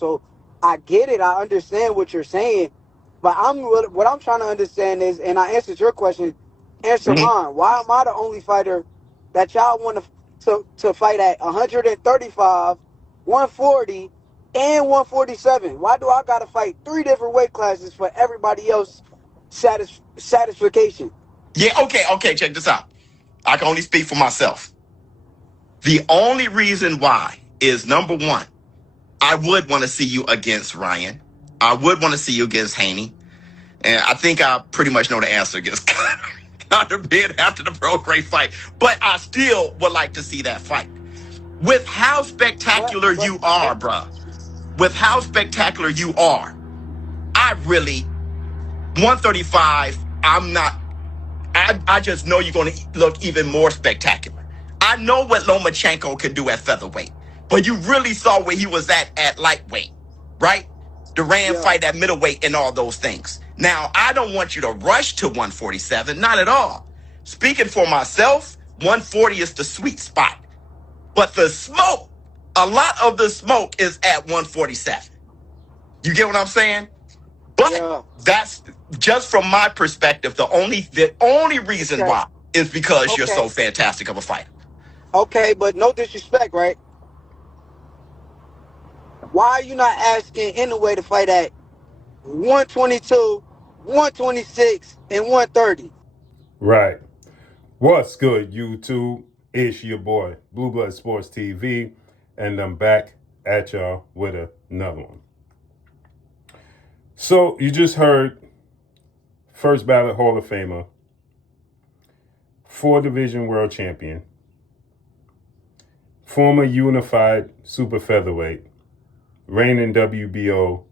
So I get it. I understand what you're saying. But what I'm trying to understand is, and I answered your question, answer Mhm. mine. Why am I the only fighter that y'all want to fight at 135, 140, and 147? Why do I got to fight three different weight classes for everybody else satisfaction? Yeah, okay, check this out. I can only speak for myself. The only reason why is number one, I would want to see you against Ryan. I would want to see you against Haney. And I think I pretty much know the answer against Conor Ben after the pro grade fight. But I still would like to see that fight. With how But spectacular but you are, bruh. With how spectacular you are, I really, 135, I just know you're going to look even more spectacular. I know what Lomachenko could do at featherweight, but you really saw where he was at lightweight, right? Duran yeah, fight at middleweight and all those things. Now, I don't want you to rush to 147, not at all. Speaking for myself, 140 is the sweet spot. But the smoke, a lot of the smoke is at 147. You get what I'm saying? But yeah. that's just from my perspective. The only reason Okay, why is because you're okay, so fantastic of a fighter. okay. But no disrespect, right? Why are you not asking Inoue to fight at 122, 126, and 130? Right. What's good, YouTube? It's your boy, Blue Blood Sports TV, and I'm back at y'all with another one. So, you just heard first ballot Hall of Famer, 4-division world champion, former unified super featherweight, reigning WBO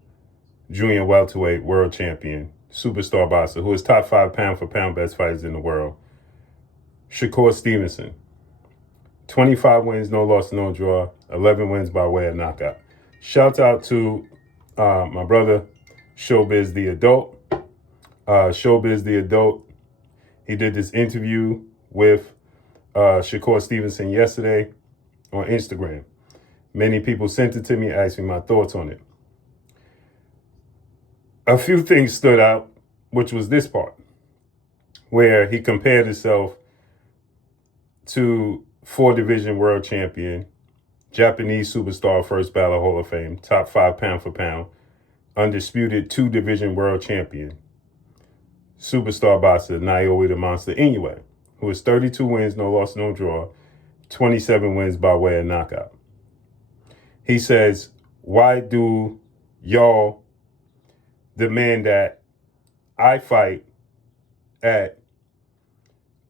junior welterweight world champion, superstar boxer, who is top 5 pound for pound best fighters in the world, Shakur Stevenson. 25 wins, no loss, no draw, 11 wins by way of knockout. Shout out to my brother, Showbiz the Adult. Showbiz the Adult, he did this interview with Shakur Stevenson yesterday on Instagram. Many people sent it to me, asked me my thoughts on it. A few things stood out, which was this part, where he compared himself to 4-division world champion, Japanese superstar, first ballot Hall of Fame, top 5 pound for pound, undisputed 2-division world champion, superstar boxer Naoya the Monster Inoue, who has 32 wins, no loss, no draw, 27 wins by way of knockout. He says, why do y'all demand that I fight at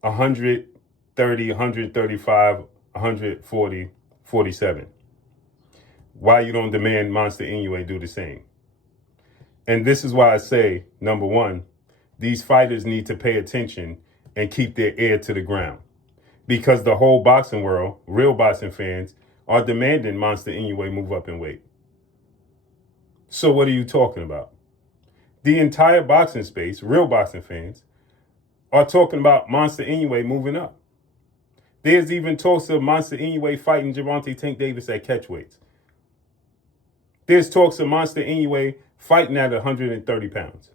130, 135, 140, 47? Why you don't demand Monster Inoue do the same? And this is why I say, number one, these fighters need to pay attention and keep their ear to the ground. Because the whole boxing world, real boxing fans, are demanding Monster Inoue move up in weight. So what are you talking about? The entire boxing space, real boxing fans, are talking about Monster Inoue moving up. There's even talks of Monster Inoue fighting Gervonta Tank Davis at catchweights. There's talks of Monster Inoue fighting at 130 pounds.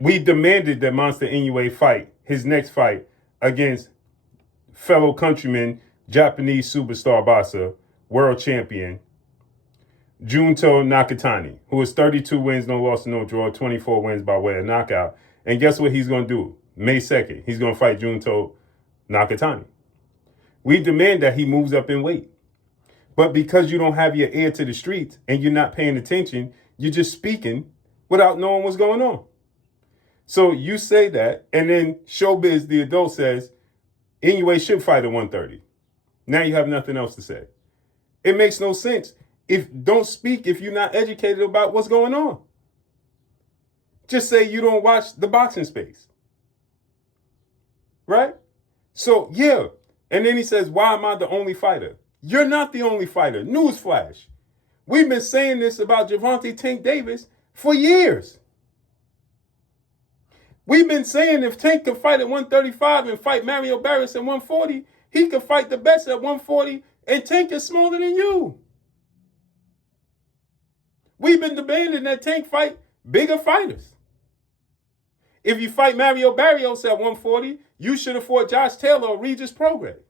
We demanded that Monster Inoue fight his next fight against fellow countryman, Japanese superstar boxer, world champion, Junto Nakatani, who has 32 wins, no loss, no draw, 24 wins by way of knockout. And guess what he's going to do? May 2nd, he's going to fight Junto Nakatani. We demand that he moves up in weight. But because you don't have your ear to the streets and you're not paying attention, you're just speaking without knowing what's going on. So you say that, and then Showbiz, the Adult, says Inoue should fight at 130. Now you have nothing else to say. It makes no sense. Don't speak if you're not educated about what's going on. Just say you don't watch the boxing space. Right? So, yeah. And then he says, why am I the only fighter? You're not the only fighter. Newsflash. We've been saying this about Gervonta Tank Davis for years. We've been saying if Tank could fight at 135 and fight Mario Barris at 140, he could fight the best at 140, and Tank is smaller than you. We've been demanding that Tank fight bigger fighters. If you fight Mario Barrios at 140, you should have fought Josh Taylor or Regis Prograis.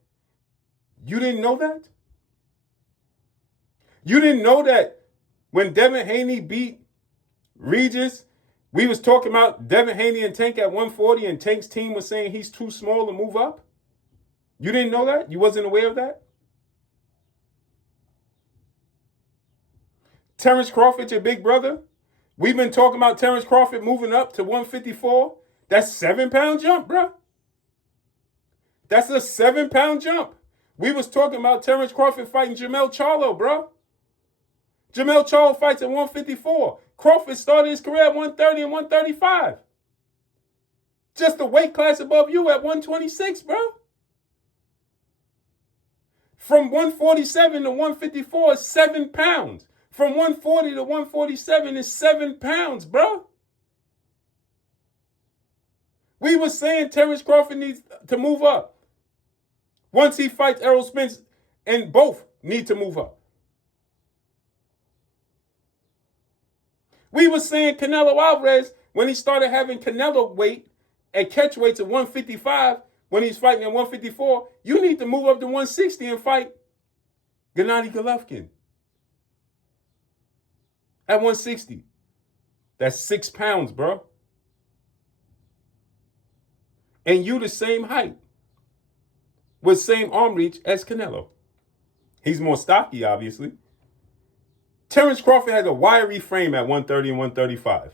You didn't know that? You didn't know that when Devin Haney beat Regis, we was talking about Devin Haney and Tank at 140 and Tank's team was saying he's too small to move up? You didn't know that? You wasn't aware of that? Terrence Crawford, your big brother? We've been talking about Terrence Crawford moving up to 154. That's 7-pound jump, bro. That's a 7-pound jump. We was talking about Terrence Crawford fighting Jermell Charlo, bro. Jermell Charlo fights at 154. Crawford started his career at 130 and 135. Just a weight class above you at 126, bro. From 147 to 154 is 7 pounds. From 140 to 147 is 7 pounds, bro. We were saying Terrence Crawford needs to move up. Once he fights Errol Spence, and both need to move up. We were saying Canelo Alvarez, when he started having Canelo weight at catch weights of 155, when he's fighting at 154, you need to move up to 160 and fight Gennady Golovkin at 160. That's 6 pounds, bro. And you the same height with same arm reach as Canelo. He's more stocky, obviously. Terrence Crawford has a wiry frame at 130 and 135.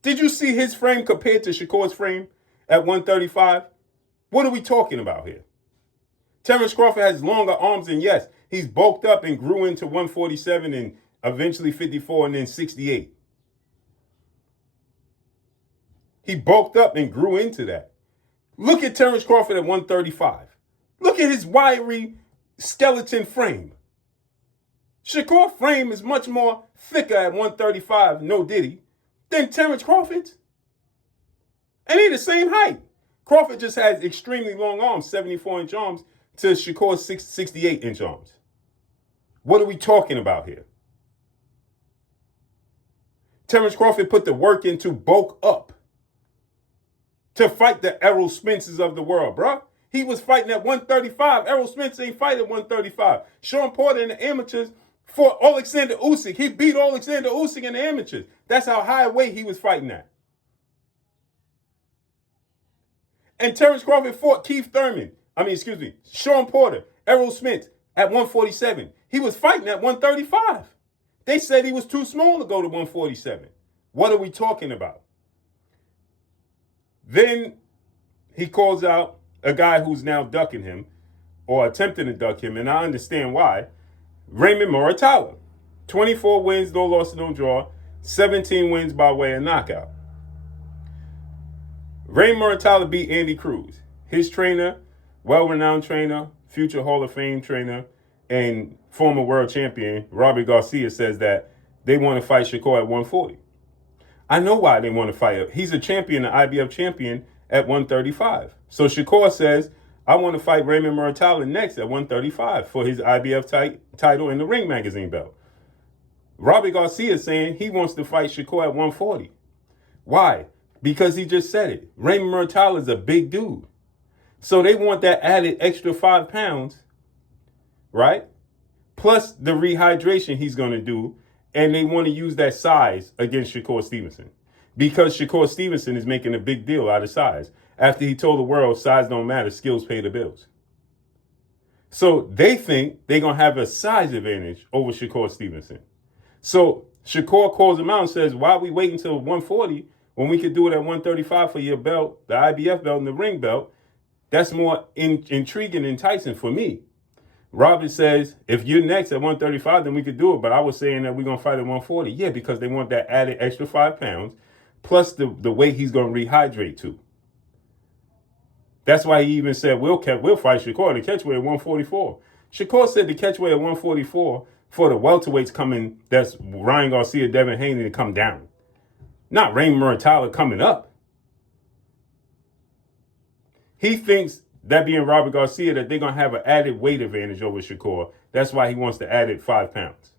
Did you see his frame compared to Shakur's frame at 135? What are we talking about here? Terrence Crawford has longer arms, and yes, he's bulked up and grew into 147 and eventually 54 and then 68. He bulked up and grew into that. Look at Terrence Crawford at 135. Look at his wiry skeleton frame. Shakur's frame is much more thicker at 135, no diddy, than Terrence Crawford's. And they're the same height. Crawford just has extremely long arms, 74-inch arms, to Shakur's 68-inch arms. What are we talking about here? Terrence Crawford put the work in to bulk up to fight the Errol Spences of the world, bro. He was fighting at 135. Errol Spence ain't fighting at 135. Sean Porter in the amateurs fought Alexander Usyk. He beat Alexander Usyk in the amateurs. That's how high weight he was fighting at. And Terrence Crawford fought Sean Porter, Errol Spence at 147. He was fighting at 135. They said he was too small to go to 147. What are we talking about? Then he calls out a guy who's now ducking him or attempting to duck him, and I understand why. Raymond Muratalla. 24 wins, no loss, no draw. 17 wins by way of knockout. Raymond Muratalla beat Andy Cruz. His trainer, well-renowned trainer, future Hall of Fame trainer, and former world champion, Robbie Garcia, says that they want to fight Shakur at 140. I know why they want to fight him. He's a champion, an IBF champion at 135. So Shakur says, I want to fight Raymond Muratalla next at 135 for his IBF title and the Ring Magazine belt. Robbie Garcia is saying he wants to fight Shakur at 140. Why? Because he just said it. Raymond Muratalla is a big dude. So they want that added extra 5 pounds, right? Plus the rehydration he's going to do. And they want to use that size against Shakur Stevenson. Because Shakur Stevenson is making a big deal out of size. After he told the world size don't matter, skills pay the bills. So they think they're going to have a size advantage over Shakur Stevenson. So Shakur calls him out and says, why are we waiting until 140 when we could do it at 135 for your belt, the IBF belt and the ring belt? That's more intriguing and enticing for me. Robert says, if you're next at 135, then we could do it. But I was saying that we're going to fight at 140. Yeah, because they want that added extra 5 pounds, plus the weight he's going to rehydrate to. That's why he even said, we'll fight Shakur the catchweight at 144. Shakur said the catchweight at 144 for the welterweights coming, that's Ryan Garcia, Devin Haney, to come down. Not Raymond Muratalla coming up. He thinks, that being Robert Garcia, that they're going to have an added weight advantage over Shakur. That's why he wants to add it 5 pounds.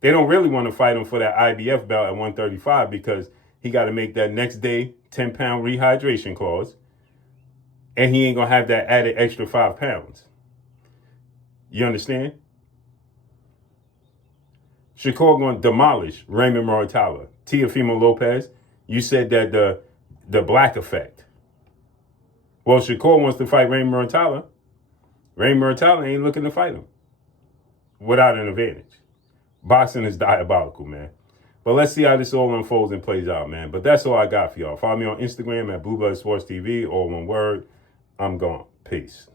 They don't really want to fight him for that IBF belt at 135 because he got to make that next day 10-pound rehydration clause. And he ain't going to have that added extra 5 pounds. You understand? Shakur going to demolish Raymond Muratalla. Teofimo Lopez, you said that the black effect. Well, Shakur wants to fight Raymond Muratalla. Raymond Muratalla ain't looking to fight him without an advantage. Boxing is diabolical, man. But let's see how this all unfolds and plays out, man. But that's all I got for y'all. Follow me on Instagram at Blue Blood Sports TV, all one word. I'm gone. Peace.